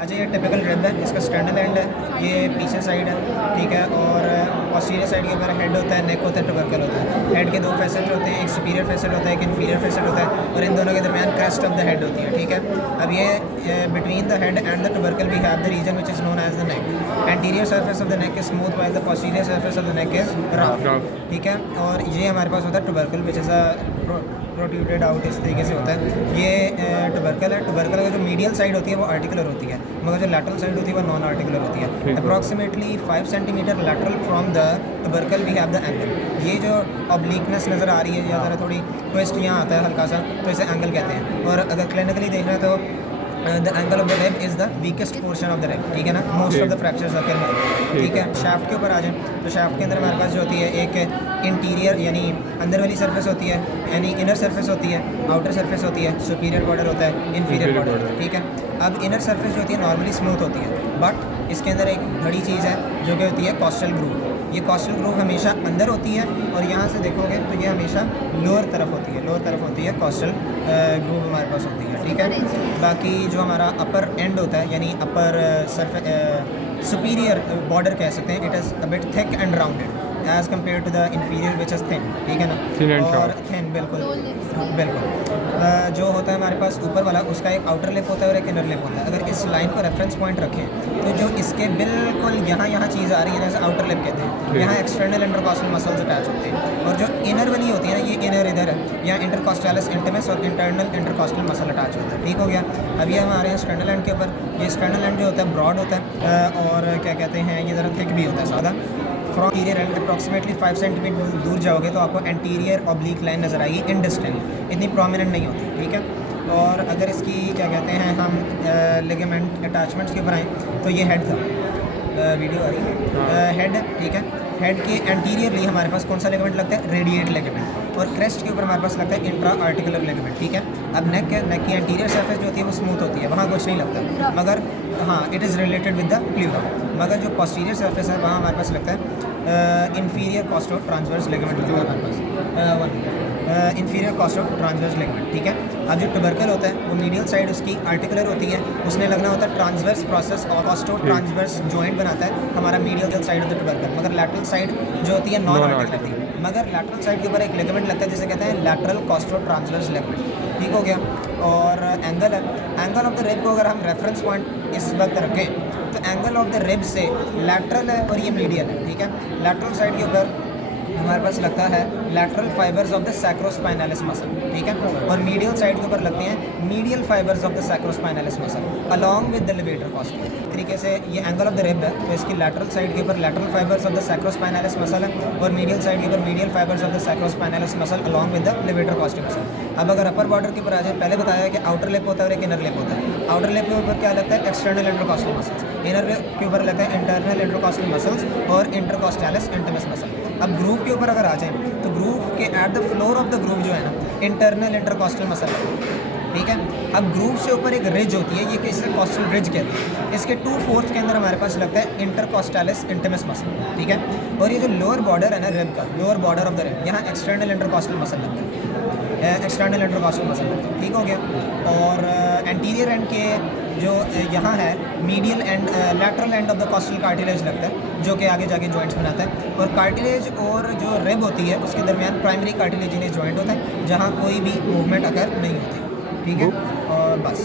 अच्छा ये typical rib है, इसका स्टर्नल एंड है, ये पीछे साइड है, ठीक है। और पोस्टीरियर साइड के ऊपर हेड होता है, नेक होता है, टुबरकल होता है। हेड के दो फैसेट होते हैं, एक सुपीरियर फैसेट होता है, एक इन्फीरियर फैसेट होता है, और इन दोनों के दरमियान क्रेस्ट ऑफ द हेड होती है, ठीक है। अब ये between the head and the tubercle we have the region which is known as the neck. Anterior surface of the neck is smooth while the posterior surface of the neck is rough, ठीक है। और ये हमारे पास होता है tubercle which is a protruded out, इस तरीके से होता है। ये टुबरकल है। टुबरकल का जो मीडियल साइड होती है वो आर्टिकुलर होती है, मगर जो लैटरल साइड होती है वो नॉन आर्टिकुलर होती है। Approximately 5 centimetre lateral from the tubercle we have the angle. ये जो ऑब्लिकनेस नज़र आ रही है या ज़रा थोड़ी ट्विस्ट यहाँ आता है हल्का सा, तो इसे एंगल कहते हैं। और अगर क्लिनिकली देख रहे हैं तो the angle of the rib is the weakest portion of the rib, ठीक है ना। मोस्ट ऑफ द फ्रैक्चर्स अकर है, ठीक है। शाफ्ट के ऊपर आ जाए तो शाफ्ट के अंदर हमारे पास जो होती है एक इंटीरियर यानी अंदर वाली सरफेस होती है, यानी इनर सरफेस होती है, आउटर सरफेस होती है, सुपीरियर बॉर्डर होता है, इन्फीरियर बॉर्डर होता है, ठीक है। अब इनर सरफेस जो होती है नॉर्मली स्मूथ होती है, बट इसके अंदर एक बड़ी चीज़ है जो कि होती है कॉस्टल ग्रूव। ये कॉस्टल ग्रूव हमेशा अंदर होती है, और यहाँ से देखोगे तो ये हमेशा लोअर तरफ होती है, लोअर तरफ होती है कॉस्टल ग्रूव हमारे पास होती है, ठीक है। बाकी जो हमारा अपर एंड होता है यानी अपर सुपीरियर बॉर्डर कह सकते हैं, it is a bit thick and rounded edge compare to the inferior which is thin, ठीक है ना। और थिन बिल्कुल बिल्कुल जो होता है हमारे पास ऊपर वाला, उसका एक आउटर लिप होता है और एक इनर लिप होता है। अगर इस लाइन को रेफरेंस पॉइंट रखें तो जो इसके बिल्कुल यहाँ चीज़ आ रही है ना, इसे आउटर लिप कहते हैं। यहाँ एक्सटर्नल इंटरकॉस्टल मसल्स अटैच होते हैं, और जो इनर वाली होती है ना, ये इनर इधर है, यहाँ इंटरकॉस्टालिस इंटिमस और इंटरनल इंटरकॉस्टल मसल अटैच होता है, ठीक हो गया। अब ये हमारे यहाँ स्टर्नल एंड के ऊपर, ये स्टर्नल एंड जो होता है ब्रॉड होता है, और क्या कहते हैं ये ज़रा थिक भी होता है सादा। From interior and approximately 5 centimetre दूर जाओगे तो आपको एंटीरियर ऑब्लिक लाइन नज़र आएगी, इंडिस्टिंक्ट, इतनी प्रोमिनेंट नहीं होती, ठीक है। और अगर इसकी क्या कहते हैं हम लिगामेंट अटैचमेंट्स के ऊपर आएँ तो ये हेड था, वीडियो आ रही है, हेड, ठीक है। हेड के एंटीरियरली हमारे पास कौन सा लिगामेंट लगता है, रेडिएट लिगामेंट, और क्रेस्ट के ऊपर हमारे पास लगता है इंट्रा आर्टिकुलर लिगामेंट, ठीक है। अब नेक है, नेक की एंटीरियर सरफेस जो होती है वो स्मूथ होती है, वहाँ कुछ नहीं लगता, मगर हाँ it is related with the pleura. मगर जो पोस्टीरियर सरफेस है वहाँ हमारे पास लगता है इन्फीरियर कॉस्टो ट्रांसवर्स लिगामेंट लगता है हमारे पास, इन्फीरियर कॉस्टो ट्रांसवर्स लिगामेंट, ठीक है। अब जो टुबरकल होता है वो मीडियल साइड उसकी आर्टिकुलर होती है, उसने लगना होता है ट्रांसवर्स प्रोसेस, और कॉस्टो ट्रांसवर्स जॉइंट बनाता है हमारा मीडियल साइड ऑफ द टुबरकल। मगर लैटरल साइड जो होती है नॉन आर्टिकुलर होती है, मगर लैटरल साइड के ऊपर एक लिगामेंट लगता है जिसे कहते हैं लैटरल कॉस्टो ट्रांसवर्स लिगामेंट, ठीक हो गया। और एंगल है, एंगल ऑफ द रिब को अगर हम रेफरेंस पॉइंट इस वक्त रखें तो एंगल ऑफ द रिब से लैटरल है और ये मीडियल है, ठीक है। लैटरल साइड के ऊपर हमारे पास लगता है lateral fibres of the sacrospinalis muscle, ठीक है। और मीडियल साइड के ऊपर लगते हैं medial fibres of the sacrospinalis muscle along with the levator costal. तरीके से ये एंगल ऑफ द रिब है, तो इसकी लैटरल साइड के ऊपर lateral fibres of the sacrospinalis muscle है, और मीडियल साइड के ऊपर medial fibres of the sacrospinalis muscle along with the levator costal muscle. अब अगर अपर बॉर्डर के ऊपर आ जाए, पहले बताया कि आउटर लिप होता है और एक इनर लिप होता है। आउटर लिप के ऊपर क्या लगता है, external intercostal muscles, inner lip के ऊपर लगता है इंटरनल इंटरकॉस्टल मसल्स और इंटरकॉस्टालिस इंटिमस मसल। अब ग्रूव के ऊपर अगर आ जाए तो ग्रूव के at the floor of the groove जो है ना इंटरनल इंटरकॉस्टल मसल है, ठीक है। अब ग्रूव से ऊपर एक रिज होती है, ये किसे कॉस्टल रिज कहते हैं। इसके 2/4 के अंदर हमारे पास लगता है इंटरकॉस्टालिस इंटिमस मसल, ठीक है। और ये जो लोअर बॉर्डर है ना रिब का, lower border of the rib, यहाँ एक्सटर्नल इंटरकॉस्टल मसल लगता है, एक्सटर्नल इंटरकॉस्टल मसल लगता है, ठीक हो गया। और एंटीरियर एंड के जो यहाँ है medial and lateral end of the costal cartilage लगता है, जो कि आगे जाके जॉइंट्स बनाता है। और कार्टिलेज और जो रिब होती है उसके दरमियान प्राइमरी कार्टिलेजिनस जॉइंट होता है, जहाँ कोई भी मूवमेंट अगर नहीं होती, ठीक है। और बस